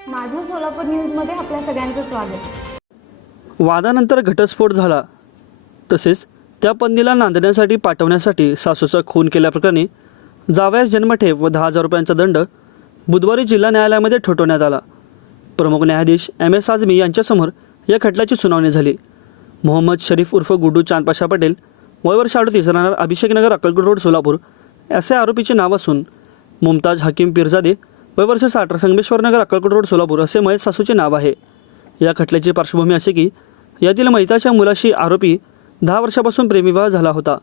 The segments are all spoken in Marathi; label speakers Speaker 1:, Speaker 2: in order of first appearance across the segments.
Speaker 1: सोलापूर न्यूजमध्ये आपल्या सगळ्यांचं स्वागत.
Speaker 2: वादानंतर घटस्फोट झाला. तसेच त्या पत्नीला नांदण्यासाठी पाठवण्यासाठी सासूचा खून केल्याप्रकरणी जावयास जन्मठेप व दहा हजार रुपयांचा दंड बुधवारी जिल्हा न्यायालयामध्ये ठोठवण्यात आला. प्रमुख न्यायाधीश एम एस आझमी यांच्यासमोर या खटल्याची सुनावणी झाली. मोहम्मद शरीफ उर्फ गुड्डू चांदपाशा पटेल वयवर्ष अडतीस राहणार अभिषेकनगर अक्कलकोट रोड सोलापूर असे आरोपीचे नाव असून मुमताज हकीम पिरजादे वय वर्ष साठ संगमेश्वरनगर अक्कलकोट रोड सोलापूर असे महेश सासूचे नाव आहे. या खटल्याची पार्श्वभूमी असे की यातील मैताच्या मुलाशी आरोपी दहा वर्षापासून प्रेमविवाह झाला होता.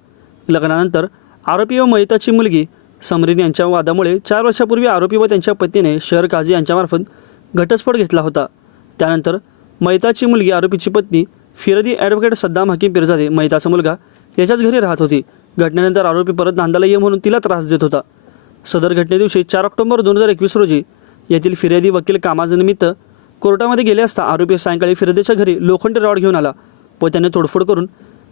Speaker 2: लग्नानंतर आरोपी व मैताची मुलगी समरीन यांच्या वादामुळे चार वर्षापूर्वी आरोपी व त्यांच्या पत्नीने शहर काझी यांच्यामार्फत घटस्फोट घेतला होता. त्यानंतर मैताची मुलगी आरोपीची पत्नी फिरदी ॲडव्होकेट सद्दाम हकीम पिरजादे मैताचा मुलगा याच्याच घरी राहत होती. घटनेनंतर आरोपी परत नांदाला ये म्हणून तिला त्रास देत होता. सदर घटनेदिवशी चार ऑक्टोबर दोन हजार एकवीस रोजी येथील फिर्यादी वकील कामानिमित्त कोर्टामध्ये गेले असता आरोपी सायंकाळी फिर्यादीच्या घरी लोखंडी रॉड घेऊन आला व त्याने तोडफोड करून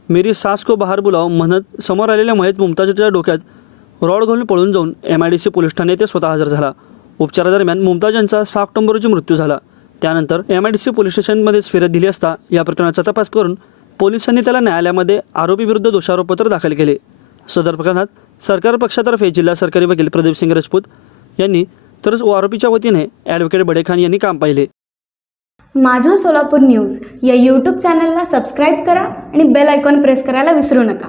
Speaker 2: मेरी सास को बाहेर बोलाव म्हणत समोर आलेल्या मयत मुमताजच्या डोक्यात रॉड घालून पळून जाऊन M I D C police Thane येथे स्वतः हजर झाला. उपचारादरम्यान मुमताज यांचा सहा ऑक्टोबर रोजी मृत्यू झाला. त्यानंतर M I D C police स्टेशनमध्येच फिर्याद दिली असता या प्रकरणाचा तपास करून पोलिसांनी त्याला न्यायालयामध्ये आरोपीविरुद्ध दोषारोपपत्र दाखल केले. सदर प्रकरणात सरकार पक्षातर्फे जिल्हा सरकारी वकील प्रदीपसिंग राजपूत यांनी तर आरोपीच्या वतीने ॲडव्होकेट बडेखान यांनी काम पाहिले.
Speaker 1: माझं सोलापूर न्यूज या यूट्यूब चॅनलला सबस्क्राईब करा आणि बेल आयकॉन प्रेस करायला विसरू नका.